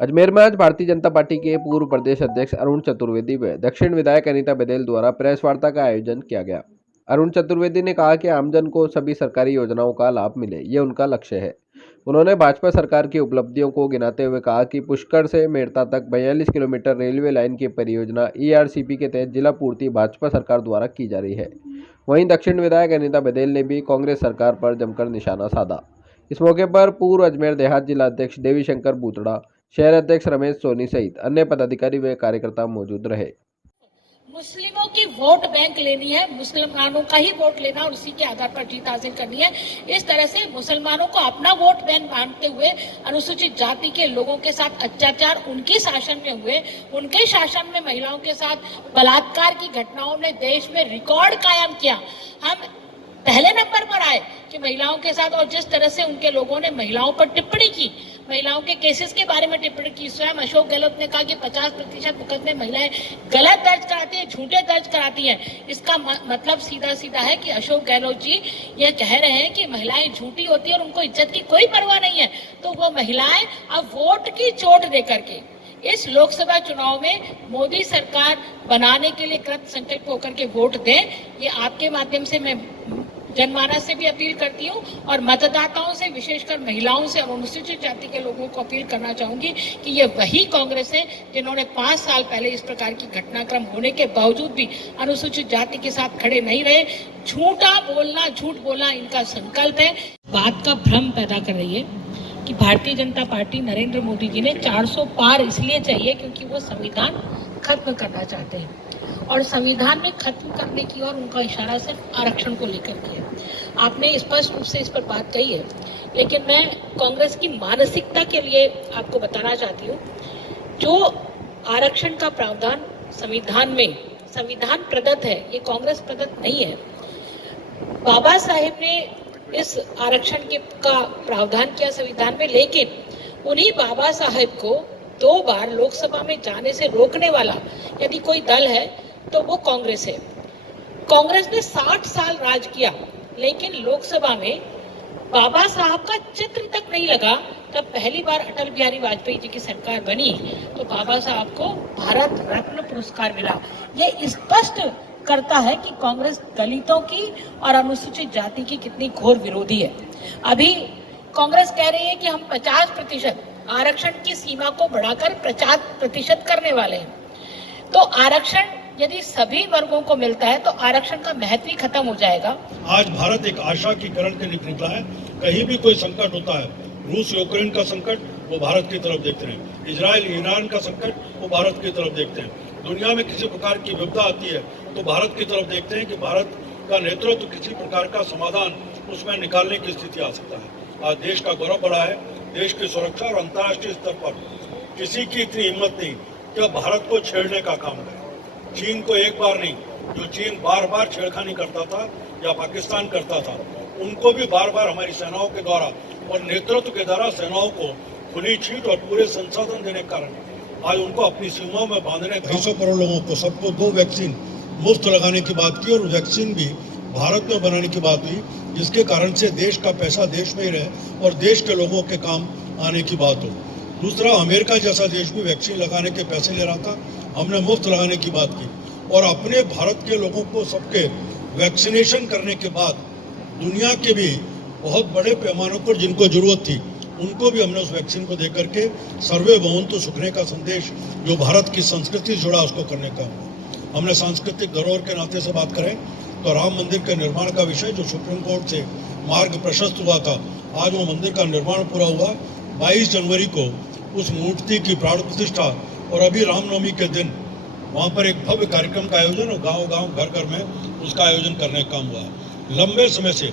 अजमेर में आज भारतीय जनता पार्टी के पूर्व प्रदेश अध्यक्ष अरुण चतुर्वेदी व दक्षिण विधायक अनीता बघेल द्वारा प्रेस वार्ता का आयोजन किया गया। अरुण चतुर्वेदी ने कहा कि आमजन को सभी सरकारी योजनाओं का लाभ मिले, ये उनका लक्ष्य है। उन्होंने भाजपा सरकार की उपलब्धियों को गिनाते हुए कहा कि पुष्कर से मेड़ता तक 42 किलोमीटर रेलवे लाइन की परियोजना ईआरसीपी के तहत जिला पूर्ति भाजपा सरकार द्वारा की जा रही है। वहीं दक्षिण विधायक अनीता बघेल ने भी कांग्रेस सरकार पर जमकर निशाना साधा। इस मौके पर पूर्व अजमेर देहात जिला अध्यक्ष देवीशंकर बूतड़ा, शहर अध्यक्ष रमेश सोनी सहित अन्य पदाधिकारी व कार्यकर्ता मौजूद रहे। मुस्लिमों की वोट बैंक लेनी है, मुसलमानों का ही वोट लेना और उसी के आधार पर जीत हासिल करनी है। इस तरह से मुसलमानों को अपना वोट बैंक मानते हुए अनुसूचित जाति के लोगों के साथ अत्याचार उनके शासन में हुए, उनके शासन में महिलाओं के साथ बलात्कार की घटनाओं ने देश में रिकॉर्ड कायम किया। हम पहले नंबर पर आए कि महिलाओं के साथ, और जिस तरह से उनके लोगों ने महिलाओं पर टिप्पणी की, महिलाओं के केसेस के बारे में टिप्पणी की। स्वयं अशोक गहलोत ने कहा कि 50% मुकदमे महिलाएं गलत दर्ज कराती है, झूठे दर्ज कराती है। इसका मतलब सीधा सीधा है कि अशोक गहलोत जी ये कह रहे हैं कि महिलाएं झूठी होती है और उनको इज्जत की कोई परवाह नहीं है। तो वो महिलाएं अब वोट की चोट देकर के इस लोकसभा चुनाव में मोदी सरकार बनाने के लिए कृत संकल्प होकर के वोट दें। ये आपके माध्यम से मैं जनमानस से भी अपील करती हूँ और मतदाताओं से, विशेषकर महिलाओं से और अनुसूचित जाति के लोगों को अपील करना चाहूंगी कि ये वही कांग्रेस है जिन्होंने 5 साल पहले इस प्रकार की घटनाक्रम होने के बावजूद भी अनुसूचित जाति के साथ खड़े नहीं रहे। झूठ बोलना इनका संकल्प है। बात का भ्रम पैदा कर रही है कि भारतीय जनता पार्टी नरेंद्र मोदी जी ने 400 पार इसलिए चाहिए क्योंकि वो संविधान खत्म करना चाहते हैं, और संविधान में खत्म करने की और उनका इशारा सिर्फ आरक्षण को लेकर किया। आपने स्पष्ट रूप से इस पर बात कही है, लेकिन मैं कांग्रेस की मानसिकता के लिए आपको बताना चाहती हूँ। जो आरक्षण का प्रावधान संविधान में संविधान प्रदत्त है, ये कांग्रेस प्रदत्त नहीं है। बाबा साहेब ने इस आरक्षण का प्रावधान किया संविधान में, लेकिन उन्हीं बाबा साहेब को 2 बार लोकसभा में जाने से रोकने वाला यदि कोई दल है तो वो कांग्रेस है। कांग्रेस ने 60 साल राज किया, लेकिन लोकसभा में बाबा साहब का चित्र तक नहीं लगा। तब पहली बार अटल बिहारी वाजपेयी जी की सरकार बनी तो बाबा साहब को भारत रत्न पुरस्कार मिला। ये स्पष्ट करता है कि कांग्रेस दलितों की और अनुसूचित जाति की कितनी घोर विरोधी है। अभी कांग्रेस कह रही है कि हम 50% आरक्षण की सीमा को बढ़ाकर 50% करने वाले हैं। तो आरक्षण यदि सभी वर्गों को मिलता है तो आरक्षण का महत्व ही खत्म हो जाएगा। आज भारत एक आशा की किरण के निकला है। कहीं भी कोई संकट होता है, रूस यूक्रेन का संकट, वो भारत की तरफ देखते हैं। इजराइल ईरान का संकट, वो भारत की तरफ देखते हैं। दुनिया में किसी प्रकार की विपदा आती है तो भारत की तरफ देखते हैं कि भारत का नेतृत्व तो किसी प्रकार का समाधान उसमें निकालने की स्थिति आ सकता है। आज देश का गौरव बढ़ा है। देश की सुरक्षा और अंतर्राष्ट्रीय स्तर पर किसी की इतनी हिम्मत नहीं कि भारत को छेड़ने का काम करे। चीन को एक बार नहीं, जो चीन बार बार छेड़खानी करता था या पाकिस्तान करता था, उनको भी बार बार हमारी सेनाओं के द्वारा और नेतृत्व के द्वारा सेनाओं को खुली छीट और पूरे संसाधन देने के कारण आज उनको अपनी सीमाओं में बांधने 200 करोड़ लोगों को सबको 2 वैक्सीन मुफ्त लगाने की बात की और वैक्सीन भी भारत में बनाने की बात हुई, जिसके कारण से देश का पैसा देश में ही रहे और देश के लोगों के काम आने की बात हो। दूसरा, अमेरिका जैसा देश भी वैक्सीन लगाने के पैसे ले रहा था, हमने मुफ्त लगाने की बात की और अपने भारत के लोगों को सबके वैक्सीनेशन करने के बाद दुनिया के भी बहुत बड़े पैमानों पर जिनको जरूरत थी उनको भी हमने उस वैक्सीन को देकर के सर्वे भवन्तु सुखने का संदेश जो भारत की संस्कृति से जुड़ा उसको करने का हमने सांस्कृतिक धरोहर के नाते से बात करें तो राम मंदिर के निर्माण का विषय जो सुप्रीम कोर्ट से मार्ग प्रशस्त हुआ था, आज वो मंदिर का निर्माण पूरा हुआ। 22 जनवरी को उस मूर्ति की प्राण प्रतिष्ठा और अभी रामनवमी के दिन वहाँ पर एक भव्य कार्यक्रम का आयोजन और गांव-गांव घर-घर में उसका आयोजन करने का काम हुआ है। लंबे समय से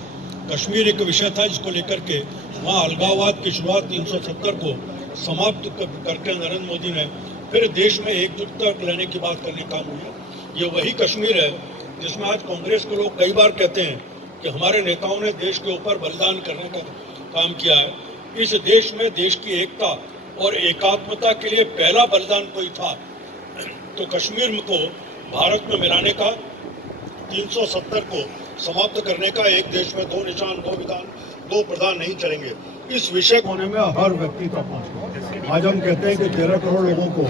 कश्मीर एक विषय था जिसको लेकर के वहाँ अलगाववाद की शुरुआत 370 को समाप्त करके नरेंद्र मोदी ने फिर देश में एकजुटता लाने की बात करने का काम हुआ। ये वही कश्मीर है जिसमें आज कांग्रेस के लोग कई बार कहते हैं कि हमारे नेताओं ने देश के ऊपर बलिदान करने का काम किया है। इस देश में देश की एकता और एकात्मता के लिए पहला बलिदान कोई था तो कश्मीर को भारत में मिलाने का, 370 को समाप्त करने का। एक देश में 2 निशान 2 विधान 2 प्रधान नहीं चलेंगे। इस विषय कोने में हर व्यक्ति तक पहुंचे। आज हम कहते हैं कि 13 करोड़ लोगों को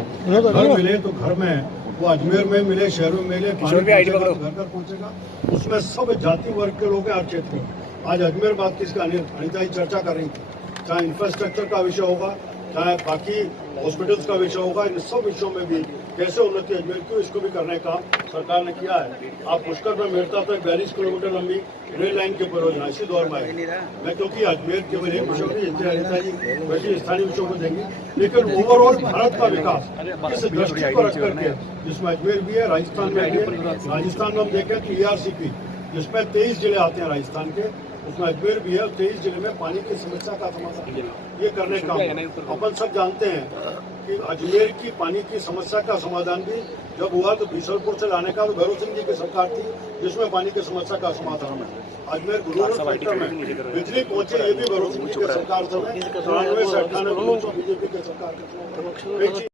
घर मिले, तो घर में वो अजमेर में मिले, शहरों में मिले, पानी पहुंचेगा, घर घर पहुंचेगा। उसमें सब जाति वर्ग के लोग हैं हर क्षेत्र में। आज अजमेर बात किसका अनिता ही चर्चा कर रही थी, चाहे इंफ्रास्ट्रक्चर का विषय होगा, चाहे बाकी हॉस्पिटल्स का विषय होगा, इन सब विषयों में भी कैसे उन्नति अजमेर की, इसको भी करने का सरकार ने किया है। आप पुष्कर में मेरता तक 42 किलोमीटर लंबी रेल लाइन की परियोजना इसी दौर में आई। मैं क्योंकि अजमेर केवल एक विषय नहीं, अनिता जी वैसे स्थानीय विषयों को देंगी, लेकिन ओवरऑल भारत का विकास इस दृष्टि को रख करके, जिसमें अजमेर भी है, राजस्थान में भी है। राजस्थान में हम देखें तो ERCP, जिसमें 23 जिले आते हैं राजस्थान के, उसमें अजमेर भी है। 23 जिले में पानी की समस्या का समाधान ये करने का अपन सब जानते हैं कि अजमेर की पानी की समस्या का समाधान भी जब हुआ तो बीसलपुर से लाने का तो भैरव सिंह जी की सरकार थी, जिसमें पानी की समस्या का समाधान है। अजमेर रूरल सेक्टर में बिजली पहुंचे, ये भी भैरव सिंह जी की सरकार से 93 से 98 बीजेपी की सरकार के